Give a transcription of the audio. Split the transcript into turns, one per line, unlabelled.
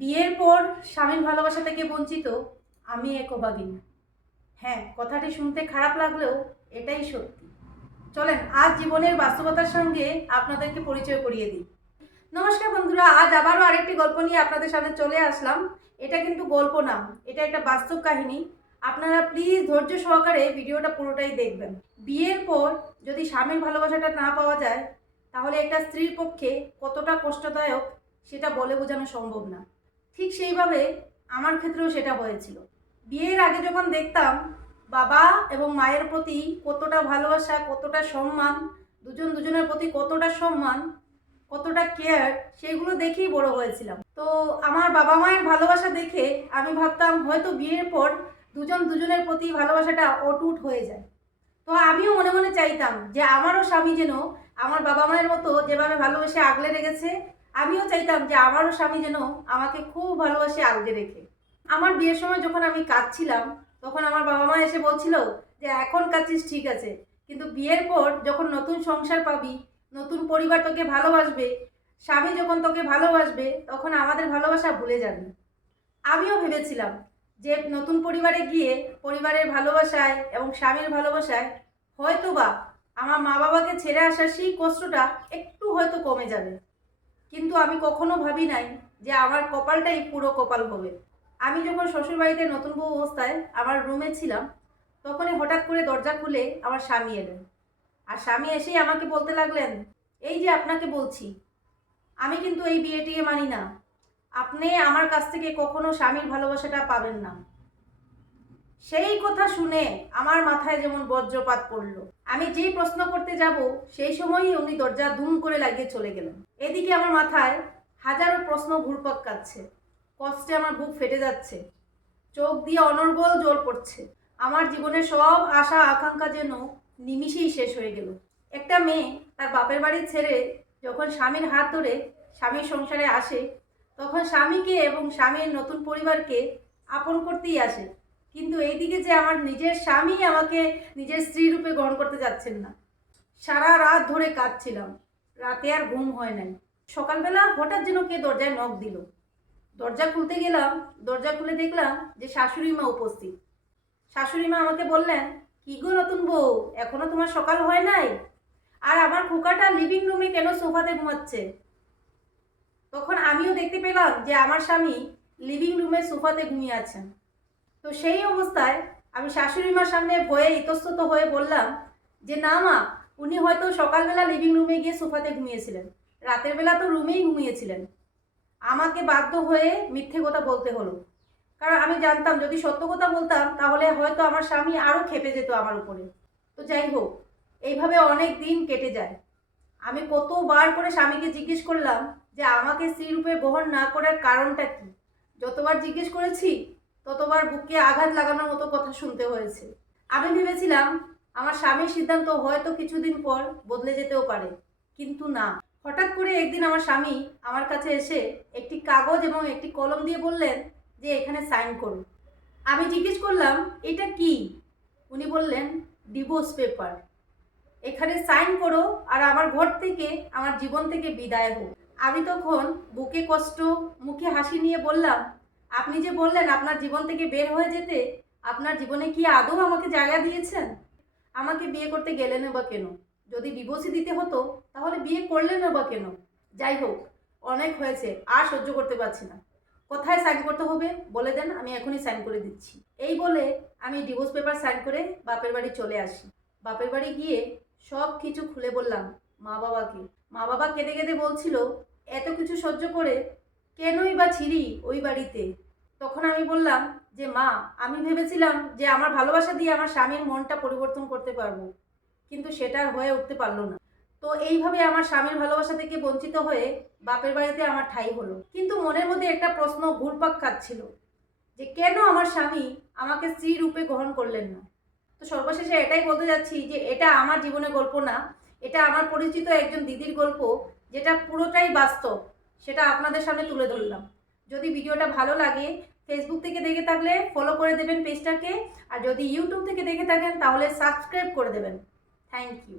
বিয়ের পর স্বামীর ভালোবাসা থেকে বঞ্চিত আমি এক হ্যাঁ কথাটি শুনতে খারাপ লাগলেও এটাই সত্যি। চলেন, আজ জীবনের বাস্তবতার সঙ্গে আপনাদেরকে পরিচয় করিয়ে দিই। নমস্কার বন্ধুরা, আজ আবারও আরেকটি গল্প নিয়ে আপনাদের সামনে চলে আসলাম। এটা কিন্তু গল্প না, এটা একটা বাস্তব কাহিনী। আপনারা প্লিজ ধৈর্য সহকারে ভিডিওটা পুরোটাই দেখবেন। বিয়ের পর যদি স্বামীর ভালোবাসাটা না পাওয়া যায়, তাহলে একটা স্ত্রীর পক্ষে কতটা কষ্টদায়ক সেটা বলে বোঝানো সম্ভব না। ঠিক সেইভাবে আমার ক্ষেত্রেও সেটা হয়েছিল। বিয়ের আগে যখন দেখতাম বাবা এবং মায়ের প্রতি কতটা ভালোবাসা, কতটা সম্মান, দুজন দুজনের প্রতি কতটা সম্মান, কতটা কেয়ার সেগুলো দেখেই বড় হয়েছিলাম। তো আমার বাবা মায়ের ভালোবাসা দেখে আমি ভাবতাম হয়তো বিয়ের পর দুজন দুজনের প্রতি ভালোবাসাটা অটুট হয়ে যায়। তো আমিও মনে মনে চাইতাম যে আমারও স্বামী যেন আমার বাবা মায়ের মতো যেভাবে ভালোবেসে আগলে রেখেছে আমিও চাইতাম যে আমারও স্বামী যেন আমাকে খুব ভালোবাসে আগলে রেখে। আমার বিয়ের সময় যখন আমি কাঁদছিলাম, তখন আমার বাবা মা এসে বলছিল যে, এখন কাঁদছিস, ঠিক আছে। কিন্তু বিয়ের পর যখন নতুন সংসার পাবি, নতুন পরিবার তোকে ভালোবাসবে, স্বামী যখন তোকে ভালোবাসবে, তখন আমাদের ভালোবাসা ভুলে যাবি। আমিও ভেবেছিলাম যে, নতুন পরিবারে গিয়ে পরিবারের ভালোবাসায় এবং স্বামীর ভালোবাসায় হয়তো বা আমার মা বাবাকে ছেড়ে আসার সেই কষ্টটা একটু হয়তো কমে যাবে। কিন্তু আমি কখনো ভাবি নাই যে আমার কপালটাই পুরো কপাল হবে। আমি যখন শ্বশুরবাড়িতে নতুন বউ অবস্থায় আমার রুমে ছিলাম, তখনই হঠাৎ করে দরজা খুলে আমার স্বামী এলেন। আর স্বামী এসেই আমাকে বলতে লাগলেন, এই যে আপনাকে বলছি, আমি কিন্তু এই বিয়েটিকে মানি না। আপনি আমার কাছ থেকে কখনো স্বামীর ভালোবাসাটা পাবেন না। সেই কথা শুনে আমার মাথায় যেমন বজ্রপাত পড়ল। আমি যেই প্রশ্ন করতে যাব, সেই সময়ই উনি দরজা দুম করে লাগিয়ে চলে গেলেন। এদিকে আমার মাথায় হাজারো প্রশ্ন ঘুরপাক কাচ্ছে কষ্টে আমার বুক ফেটে যাচ্ছে। চোখ দিয়ে অনর্বল জল পড়ছে। আমার জীবনের সব আশা, আকাঙ্ক্ষা যেন নিমিষেই শেষ হয়ে গেল। একটা মেয়ে তার বাপের বাড়ি ছেড়ে যখন স্বামীর হাত ধরে স্বামীর সংসারে আসে, তখন স্বামীকে এবং স্বামীর নতুন পরিবারকে আপন করতেই আসে। কিন্তু এইদিকে যে আমার নিজের স্বামী আমাকে নিজের স্ত্রী রূপে গ্রহণ করতে যাচ্ছেন না। সারা রাত ধরে কাঁদছিলাম। রাতে আর ঘুম হয় নাই। সকালবেলা হঠাৎ যেন কে দরজায় নখ দিল। দরজা খুলতে গেলাম, দরজা খুলে দেখলাম যে শাশুড়ি মা উপস্থিত। শাশুড়ি মা আমাকে বললেন, কি গো নতুন বউ? এখনও তোমার সকাল হয় নাই? আর আমার খোকাটা লিভিং রুমে কেন সোফাতে ঘুমাচ্ছে? তখন আমিও দেখতে পেলাম যে আমার স্বামী লিভিং রুমে সোফাতে ঘুমিয়ে আছেন। তো সেই অবস্থায় আমি শাশুড়ি মার সামনে ভয়ে ইতস্তত হয়ে বললাম যে, না মা, উনি হয়তো সকালবেলা লিভিং রুমে গিয়ে সোফাতে ঘুমিয়েছিলেন। রাতের বেলা তো রুমেই ঘুমিয়েছিলেন। আমাকে বাধ্য হয়ে মিথ্যে কথা বলতে হলো। কারণ আমি জানতাম, যদি সত্য কথা বলতাম, তাহলে হয়তো আমার স্বামী আরও খেপে যেত আমার উপরে। তো যাই হোক, এইভাবে অনেক দিন কেটে যায়। আমি কতবার করে স্বামীকে জিজ্ঞেস করলাম যে, আমাকে স্ত্রীরূপে গ্রহণ না করার কারণটা কি? যতবার জিজ্ঞেস করেছি ততবার বুকে আঘাত লাগানোর মতো কথা শুনতে হয়েছে। আমি ভেবেছিলাম, আমার স্বামীর সিদ্ধান্ত হয়তো কিছুদিন পর বদলে যেতেও পারে, কিন্তু না। হঠাৎ করে একদিন আমার স্বামী আমার কাছে এসে একটি কাগজ এবং একটি কলম দিয়ে বললেন যে এখানে সাইন করুন। আমি জিজ্ঞেস করলাম, এটা কি? উনি বললেন, ডিভোর্স পেপার। এখানে সাইন করো আর আমার ঘর থেকে, আমার জীবন থেকে বিদায় হোক। আমি তখন বুকে কষ্ট, মুখে হাসি নিয়ে বললাম আপনি যে বললেন আপনার জীবন থেকে বের হয়ে যেতে, আপনার জীবনে কি আদৌ আমাকে জায়গা দিয়েছেন? আমাকে বিয়ে করতে গেলেন বা কেন? যদি ডিভোর্সই দিতে হতো, তাহলে বিয়ে করলেন বা কেন? যাই হোক, অনেক হয়েছে, আর সহ্য করতে পারছি না। কোথায় সাইন করতে হবে? বলে দেন, আমি এখনই সাইন করে দিচ্ছি। এই বলে আমি ডিভোর্স পেপার সাইন করে বাপের বাড়ি চলে আসি। বাপের বাড়ি গিয়ে সব কিছু খুলে বললাম মা বাবাকে মা বাবা কেঁদে কেঁদে বলছিল, এত কিছু সহ্য করে কেনই বা ছিলি ওই বাড়িতে? তখন আমি বললাম যে, মা, আমি ভেবেছিলাম যে আমার ভালোবাসা দিয়ে আমার স্বামীর মনটা পরিবর্তন করতে পারব, কিন্তু সেটা হয়ে উঠতে পারল না। তো এইভাবে আমার স্বামীর ভালোবাসা থেকে বঞ্চিত হয়ে বাপের বাড়িতে আমার ঠাই হলো। কিন্তু মনের মধ্যে একটা প্রশ্ন ঘুরপাক খাচ্ছিল যে, কেন আমার স্বামী আমাকে স্ত্রী রূপে গ্রহণ করলেন না? তো সর্বশেষে এটাই বলতে যাচ্ছি যে, এটা আমার জীবনের গল্প না, এটা আমার পরিচিত একজন দিদির গল্প, যেটা পুরোটাই বাস্তব। সেটা আপনাদের সামনে তুলে ধরলাম। যদি ভিডিওটা ভালো লাগে ফেসবুক থেকে দেখে থাকলে ফলো করে দেবেন পেজটাকে আর যদি ইউটিউব থেকে দেখে থাকেন তাহলে সাবস্ক্রাইব করে দেবেন। Thank you